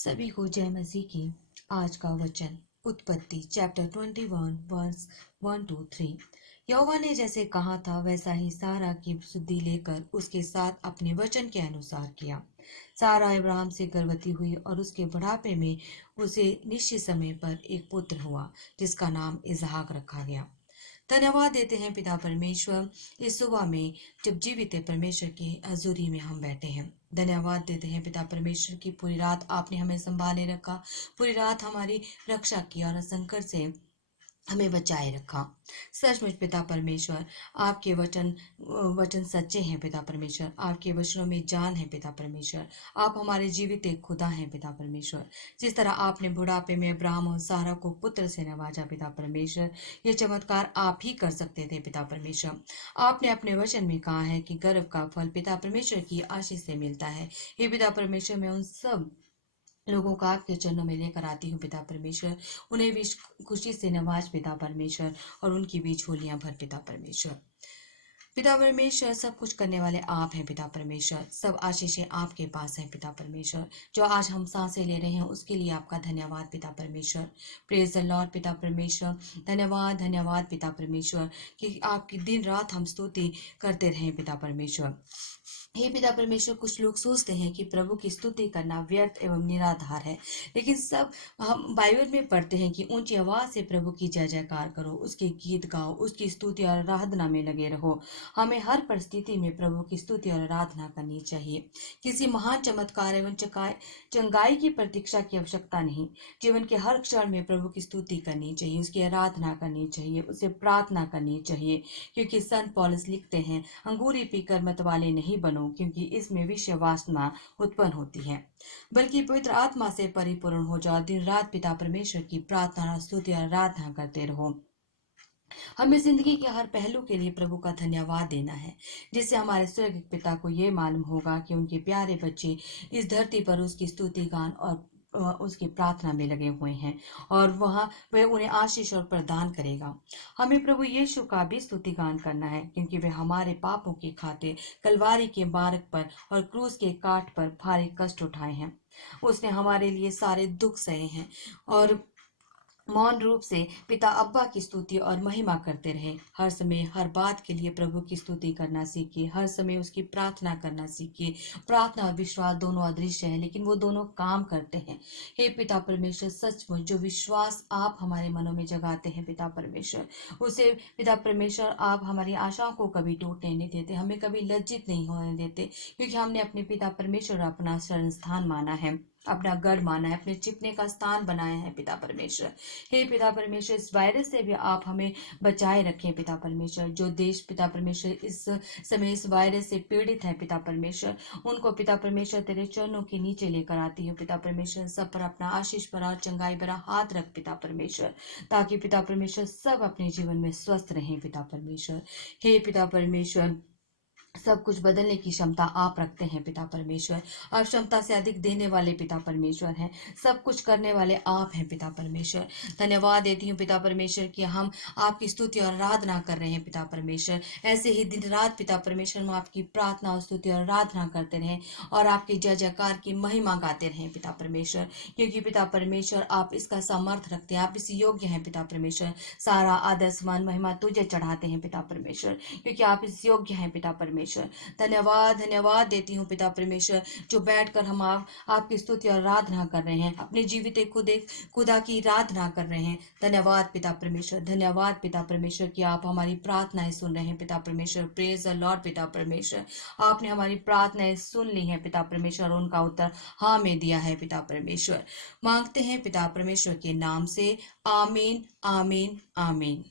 सभी को जय मसीह की। आज का वचन उत्पत्ति चैप्टर 21 वर्स 1 to 3। यहोवा ने जैसे कहा था वैसा ही सारा की सुधि लेकर उसके साथ अपने वचन के अनुसार किया। सारा इब्राहिम से गर्भवती हुई और उसके बुढ़ापे में उसे निश्चित समय पर एक पुत्र हुआ जिसका नाम इसहाक रखा गया। धन्यवाद देते हैं पिता परमेश्वर इस सुबह में जब जीवित परमेश्वर की हजूरी में हम बैठे हैं। धन्यवाद देते हैं पिता परमेश्वर की पूरी रात आपने हमें संभाले रखा, पूरी रात हमारी रक्षा की और संकट से हमें बचाए रखा। सचमुच पिता परमेश्वर आपके वचन सच्चे हैं पिता परमेश्वर, आपके वचनों में जान है पिता परमेश्वर। आप हमारे जीवित एक खुदा हैं पिता परमेश्वर। जिस तरह आपने बुढ़ापे में अब्राहम और सारा को पुत्र से नवाजा पिता परमेश्वर, ये चमत्कार आप ही कर सकते थे पिता परमेश्वर। आपने अपने वचन में कहा है कि गर्भ का फल पिता परमेश्वर की आशीष से मिलता है। हे पिता परमेश्वर, मैं उन सब लोगों का आपके चरणों में लेकर आती हूँ पिता परमेश्वर। उन्हें भी खुशी से नवाज पिता परमेश्वर और उनकी भी झोलियां भर पिता परमेश्वर। पिता परमेश्वर, सब कुछ करने वाले आप हैं पिता परमेश्वर। सब आशीषें आपके पास हैं पिता परमेश्वर। जो आज हम सांसें ले रहे हैं उसके लिए आपका धन्यवाद पिता परमेश्वर। प्रेज द लॉर्ड पिता परमेश्वर। धन्यवाद धन्यवाद पिता परमेश्वर कि आपकी दिन रात हम स्तुति करते रहें पिता परमेश्वर। हे पिता परमेश्वर, कुछ लोग सोचते हैं कि प्रभु की स्तुति करना व्यर्थ एवं निराधार है, लेकिन सब हम बाइबल में पढ़ते हैं कि ऊंची आवाज से प्रभु की जय जयकार करो, उसके गीत गाओ, उसकी स्तुति और आराधना में लगे रहो। हमें हर परिस्थिति में प्रभु की स्तुति और आराधना करनी चाहिए। किसी महान चमत्कार एवं चंगाई की प्रतीक्षा की आवश्यकता नहीं। जीवन के हर क्षण में प्रभु की स्तुति करनी चाहिए, उसकी आराधना करनी चाहिए, उसे प्रार्थना करनी चाहिए। क्योंकि संत पौलुस लिखते हैं, अंगूरी पीकर मत वाले नहीं बनो, क्योंकि इसमें विषय वासना उत्पन्न होती है, बल्कि पवित्र आत्मा से परिपूर्ण हो जाओ। दिन रात पिता परमेश्वर की प्रार्थना स्तुति और आराधना करते रहो। हमें जिंदगी के हर पहलू के लिए प्रभु का धन्यवाद देना है, जिससे हमारे स्वर्गीय पिता को ये मालूम होगा कि उनके प्यारे बच्चे इस धरती पर उसकी स्तुति गान और उसकी प्रार्थना में लगे हुए हैं और वह उन्हें आशीष और प्रदान करेगा। हमें प्रभु यीशु का भी स्तुति गान करना है, क्योंकि वे हमारे पापों की खातिर कलवारी के मार्ग पर और क्रूस के काट पर भारी कष्ट उठाए हैं। उसने हमारे लिए सारे दुख सहे हैं और मौन रूप से पिता अब्बा की स्तुति और महिमा करते रहे। हर समय हर बात के लिए प्रभु की स्तुति करना सीखिए, हर समय उसकी प्रार्थना करना सीखिए। प्रार्थना और विश्वास दोनों अदृश्य है, लेकिन वो दोनों काम करते हैं। हे पिता परमेश्वर, सचमुच जो विश्वास आप हमारे मनों में जगाते हैं पिता परमेश्वर, उसे पिता परमेश्वर आप हमारी आशाओं को कभी टूटने नहीं देते, हमें कभी लज्जित नहीं होने देते, क्योंकि हमने अपने पिता परमेश्वर अपना शरण स्थान माना है, अपना गढ़ माना है, अपने छिपने का स्थान बनाया है पिता परमेश्वर। हे पिता परमेश्वर, इस वायरस से भी आप हमें बचाए रखें पिता परमेश्वर। जो देश पिता परमेश्वर इस समय इस वायरस से पीड़ित है पिता परमेश्वर, उनको पिता परमेश्वर तेरे चरणों के नीचे लेकर आती हूँ पिता परमेश्वर। सब पर अपना आशीष भरा और चंगाई भरा हाथ रख पिता परमेश्वर, ताकि पिता परमेश्वर सब अपने जीवन में स्वस्थ रहें पिता परमेश्वर। हे पिता परमेश्वर, सब कुछ बदलने की क्षमता आप रखते हैं पिता परमेश्वर। आप क्षमता से अधिक देने वाले पिता परमेश्वर हैं, सब कुछ करने वाले आप हैं पिता परमेश्वर। धन्यवाद देती हूँ पिता परमेश्वर कि हम आपकी स्तुति और आराधना कर रहे हैं पिता परमेश्वर। ऐसे ही दिन रात पिता परमेश्वर हम आपकी प्रार्थना और स्तुति और आराधना करते रहें और आपकी जय जयकार की महिमा गाते रहें पिता परमेश्वर, क्योंकि पिता परमेश्वर आप इसका सामर्थ रखते हैं, आप इस योग्य हैं पिता परमेश्वर। सारा आदर सम्मान महिमा तुझे चढ़ाते हैं पिता परमेश्वर, क्योंकि आप इस योग्य हैं पिता परमेश्वर। धन्यवाद धन्यवाद देती हूँ पिता परमेश्वर, जो बैठकर हम आपकी स्तुति और आराधना कर रहे हैं, अपने जीवित खुदा की आराधना कर रहे हैं। धन्यवाद पिता परमेश्वर, धन्यवाद पिता परमेश्वर कि आप हमारी प्रार्थनाएं सुन रहे हैं पिता परमेश्वर। प्रेज द लॉर्ड पिता परमेश्वर, आपने हमारी प्रार्थनाएं सुन ली हैं पिता परमेश्वर, उनका उत्तर हाँ में दिया है पिता परमेश्वर। मांगते हैं पिता परमेश्वर के नाम से, आमीन आमीन आमीन।